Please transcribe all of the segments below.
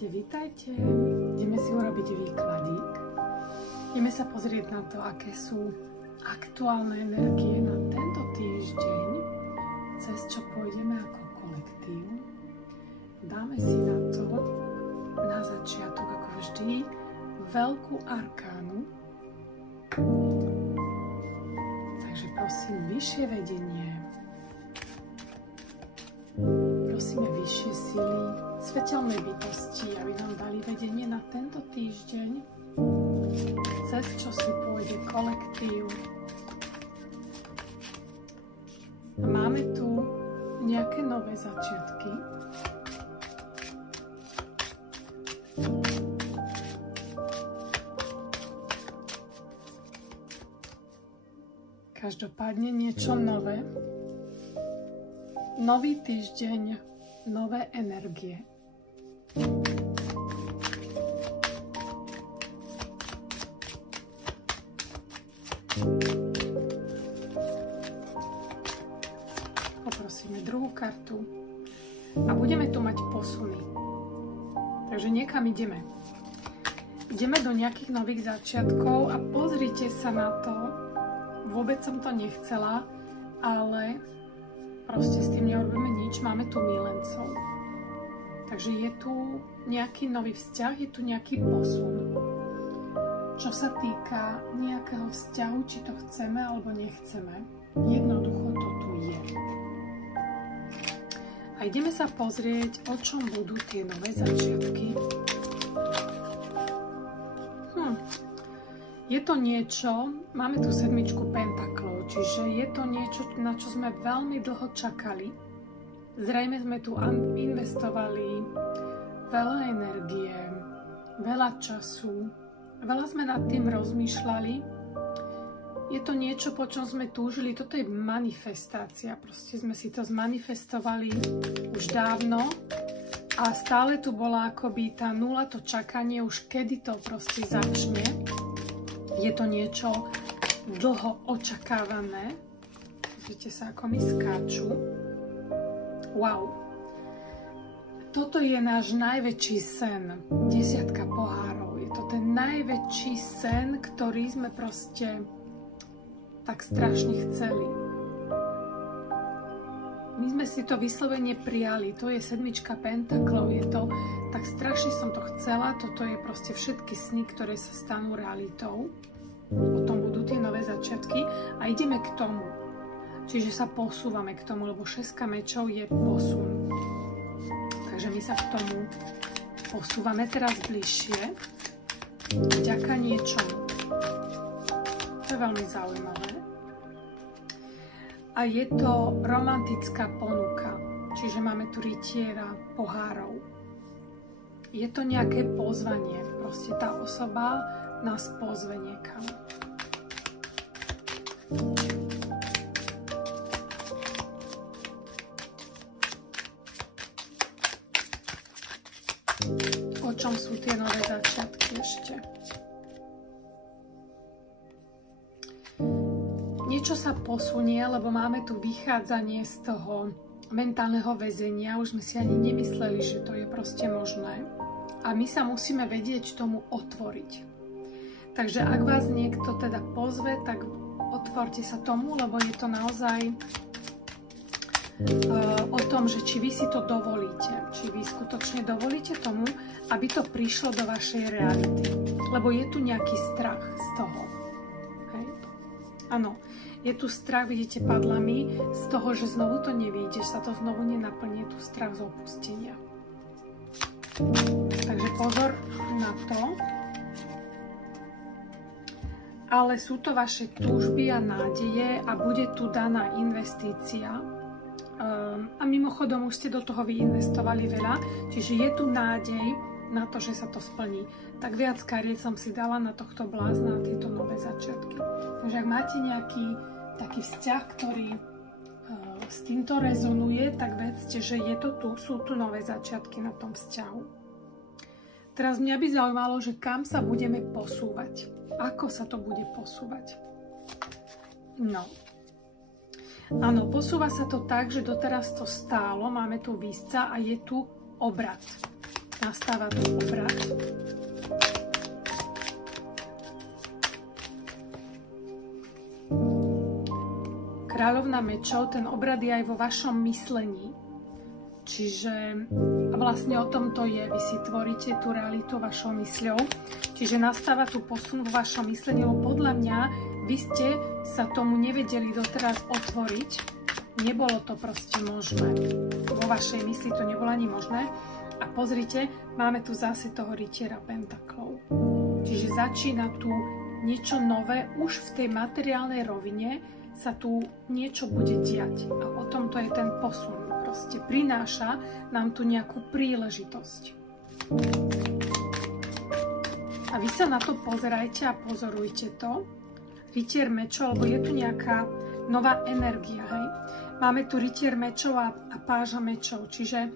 Ahojte, vítajte. Ideme si urobiť výkladík. Ideme sa pozrieť na to, aké sú aktuálne energie na tento týždeň, cez čo pôjdeme ako kolektív. Dáme si na to na začiatok, ako vždy, veľkú arkánu. Takže prosím, vyššie vedenie. Prosíme vyššie sily, svetelné bytosti, aby nám dali vedenie na tento týždeň, cez čo si pôjde kolektív. A máme tu nejaké nové začiatky. Každopádne niečo nové. Nový týždeň, nové energie. Poprosíme druhú kartu a budeme tu mať posuny. Takže niekam ideme. Ideme do nejakých nových začiatkov a pozrite sa na to. Vôbec som to nechcela, ale proste s tým neurobíme nič, máme tu milencov. Takže je tu nejaký nový vzťah, je tu nejaký posun. Čo sa týka nejakého vzťahu, či to chceme alebo nechceme, jednoducho to tu je. A ideme sa pozrieť, o čom budú tie nové začiatky. Je to niečo, máme tu sedmičku pentaklov, čiže je to niečo, na čo sme veľmi dlho čakali. Zrejme sme tu investovali veľa energie, veľa času, veľa sme nad tým rozmýšľali. Je to niečo, po čom sme túžili, toto je manifestácia, proste sme si to zmanifestovali už dávno a stále tu bola akoby tá nula, to čakanie, už kedy to proste začne. Je to niečo dlho očakávané. Pozrite sa, ako mi skáču. Wow. Toto je náš najväčší sen. 10 pohárov. Je to ten najväčší sen, ktorý sme proste tak strašne chceli. My sme si to vyslovene prijali. To je sedmička pentaklov. Je to, tak strašne som to chcela. Toto je proste všetky sny, ktoré sa stanú realitou. O tom budú tie nové začiatky a ideme k tomu. Čiže sa posúvame k tomu, lebo 6 mečov je posun. Takže my sa k tomu posúvame teraz bližšie. Vďaka niečomu. To je veľmi zaujímavé. A je to romantická ponuka. Čiže máme tu rytiera pohárov. Je to nejaké pozvanie. Proste tá osoba nás pozve niekam. O čom sú tie nové začiatky ešte? Niečo sa posunie, lebo máme tu vychádzanie z toho mentálneho väzenia. Už sme si ani nemysleli, že to je proste možné. A my sa musíme vedieť tomu otvoriť. Takže ak vás niekto teda pozve, tak otvorte sa tomu, lebo je to naozaj o tom, že či vy si to dovolíte. Či vy skutočne dovolíte tomu, aby to prišlo do vašej reality. Lebo je tu nejaký strach z toho. Hej? Áno, je tu strach, vidíte padlami, z toho, že znovu to nevyjde, sa to znovu nenaplní, je tu strach z opustenia. Takže pozor na to. Ale sú to vaše túžby a nádeje a bude tu daná investícia. A mimochodom už ste do toho vyinvestovali veľa, čiže je tu nádej na to, že sa to splní. Tak viac kariet som si dala na tohto blázna, na tieto nové začiatky. Takže ak máte nejaký taký vzťah, ktorý s týmto rezonuje, tak vedzte, že je to tu, sú tu nové začiatky na tom vzťahu. Teraz mňa by zaujímalo, že kam sa budeme posúvať. Ako sa to bude posúvať? No. Áno, posúva sa to tak, že doteraz to stálo, máme tu výsca a je tu obrat. nastáva tu obrad. Kráľovna mečov, ten obrad je aj vo vašom myslení. Čiže vlastne o tom to je. Vy si tvoríte tú realitu vašou mysľou. Čiže nastáva tu posun vo vašom myslení, lebo podľa mňa vy ste sa tomu nevedeli doteraz otvoriť. Nebolo to proste možné. Vo vašej mysli to nebolo ani možné. A pozrite, máme tu zase toho rytiera pentaklov. Čiže začína tu niečo nové. Už v tej materiálnej rovine sa tu niečo bude diať. A o tom to je ten posun. Proste prináša nám tu nejakú príležitosť. A vy sa na to pozerajte a pozorujte to. Rytier mečov, lebo je tu nejaká nová energia, hej. Máme tu rytier mečov a páža mečov, čiže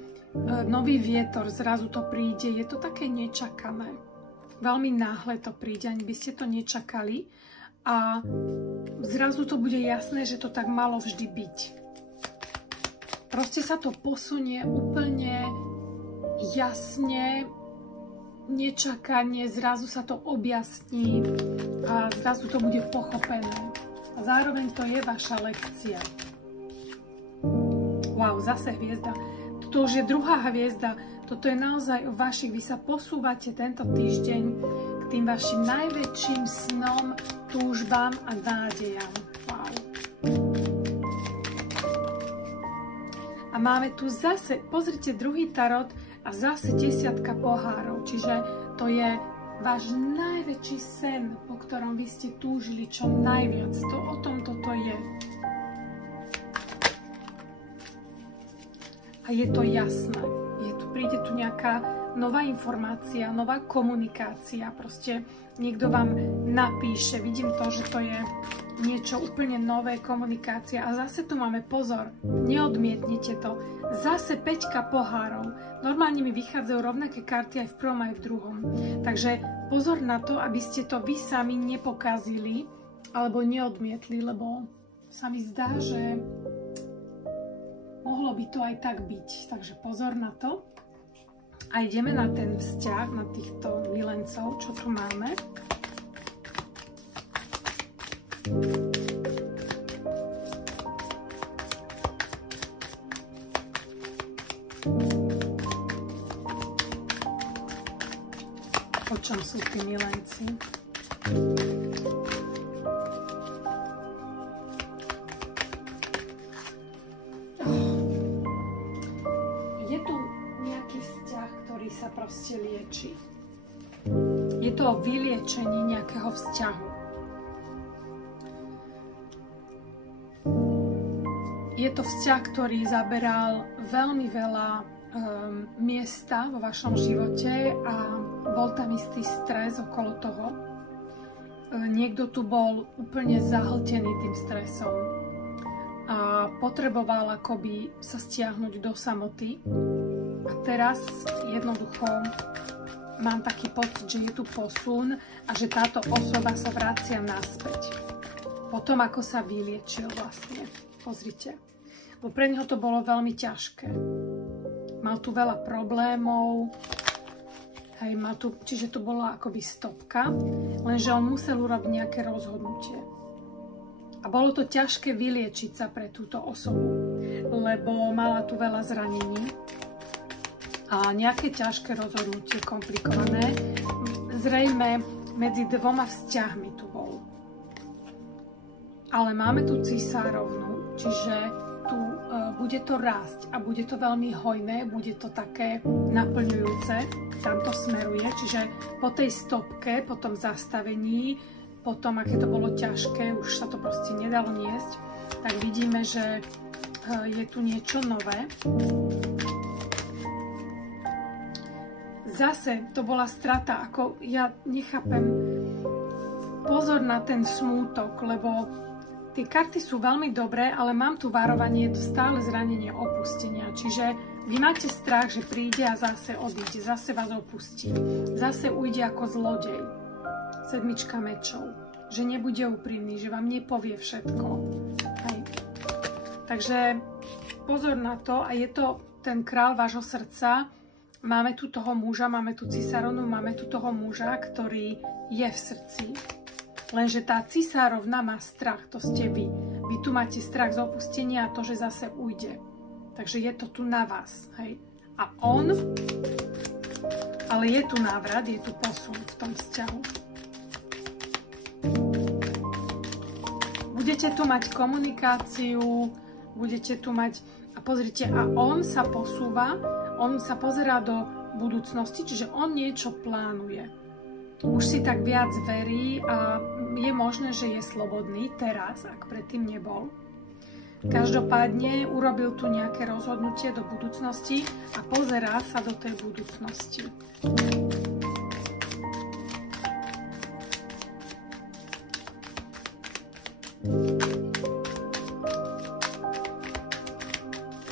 nový vietor, zrazu to príde, je to také nečakané. Veľmi náhle to príde, ani by ste to nečakali a zrazu to bude jasné, že to tak malo vždy byť. Proste sa to posunie úplne jasne, nečakanie, zrazu sa to objasní a zrazu to bude pochopené. A zároveň to je vaša lekcia. Wow, zase hviezda. Toto už je druhá hviezda. Toto je naozaj o vašich. Vy sa posúvate tento týždeň k tým vašim najväčším snom, túžbám a nádejam. Wow. A máme tu zase, pozrite druhý tarot, a zase 10 pohárov, čiže to je váš najväčší sen, po ktorom vy ste túžili čo najviac. To o tom toto je. A je to jasné. Príde tu nejaká nová informácia, nová komunikácia. Proste niekto vám napíše. Vidím to, že to je niečo úplne nové, komunikácia. A zase tu máme pozor. Neodmietnite to. Zase 5 pohárov. Normálne mi vychádzajú rovnaké karty aj v prvom, aj v druhom. Takže pozor na to, aby ste to vy sami nepokazili alebo neodmietli, lebo sa mi zdá, že mohlo by to aj tak byť. Takže pozor na to. A ideme na ten vzťah, na týchto milencov, čo tu máme. O čom sú tí milenci? Je tu nejaký vzťah, ktorý sa proste lieči. Je to o vyliečení nejakého vzťahu. Je to vzťah, ktorý zaberal veľmi veľa miesta vo vašom živote a bol tam istý stres okolo toho. Niekto tu bol úplne zahltený tým stresom a potreboval akoby sa stiahnuť do samoty. A teraz jednoducho mám taký pocit, že je tu posun a že táto osoba sa vracia naspäť. Potom, ako sa vyliečil vlastne. Pozrite. Bo pre neho to bolo veľmi ťažké. Mal tu veľa problémov. Hej, čiže to bola akoby stopka. Lenže on musel urobiť nejaké rozhodnutie. A bolo to ťažké vyliečiť sa pre túto osobu. Lebo mala tu veľa zranení. A nejaké ťažké rozhodnutie, komplikované. Zrejme medzi dvoma vzťahmi tu bol. Ale máme tu cisárovnu, čiže tu bude to rásť a bude to veľmi hojné, bude to také naplňujúce, tam to smeruje, čiže po tej stopke, po tom zastavení, potom, aké to bolo ťažké, už sa to proste nedalo niesť, tak vidíme, že je tu niečo nové. Zase to bola strata, ako ja nechápem, pozor na ten smútok, lebo tie karty sú veľmi dobré, ale mám tu varovanie, je to stále zranenie opustenia. Čiže vy máte strach, že príde a zase odíde, zase vás opustí. Zase ujde ako zlodej. 7 mečov. Že nebude úprimný, že vám nepovie všetko. Hej. Takže pozor na to. A je to ten kráľ vášho srdca. máme tu toho muža, máme tu cisárovnu, máme tu toho muža, ktorý je v srdci. Lenže tá cisárovna má strach, to ste vy. Vy tu máte strach z opustenia a to, že zase ujde. Takže je to tu na vás, hej. A on, ale je tu návrat, je tu posun v tom vzťahu. Budete tu mať komunikáciu, budete tu mať, a pozrite, a on sa posúva, on sa pozerá do budúcnosti, čiže on niečo plánuje. Už si tak viac verí a je možné, že je slobodný teraz, ak predtým nebol. Každopádne urobil tu nejaké rozhodnutie do budúcnosti a pozerá sa do tej budúcnosti.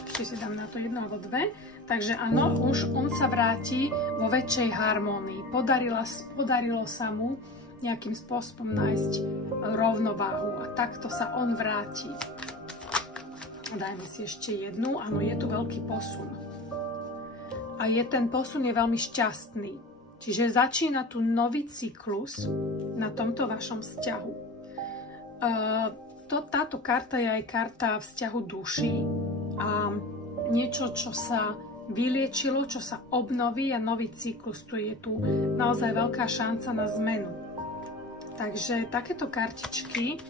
Ešte si dám na to jedno alebo dve. Takže áno, už on sa vráti vo väčšej harmónii. Podarilo sa mu nejakým spôsobom nájsť rovnováhu a takto sa on vráti. Dajme si ešte jednu. Áno, je tu veľký posun. A ten posun je veľmi šťastný. Čiže začína tu nový cyklus na tomto vašom vzťahu. Táto karta je aj karta vzťahu duší a niečo, čo sa vyliečilo, čo sa obnoví a nový cyklus. Tu je tu naozaj veľká šanca na zmenu. Takže takéto kartičky,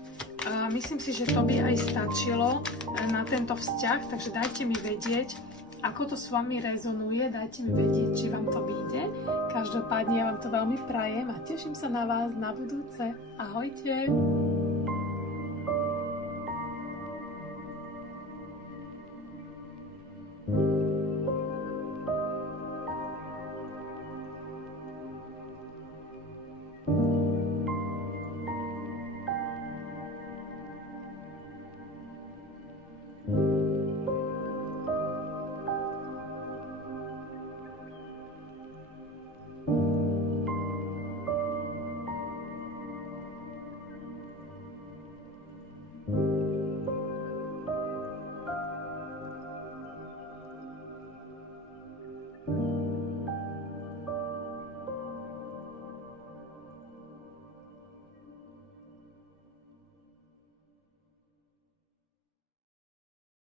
myslím si, že to by aj stačilo na tento vzťah, takže dajte mi vedieť, ako to s vami rezonuje, dajte mi vedieť, či vám to vyjde. Každopádne ja vám to veľmi prajem a teším sa na vás na budúce. Ahojte!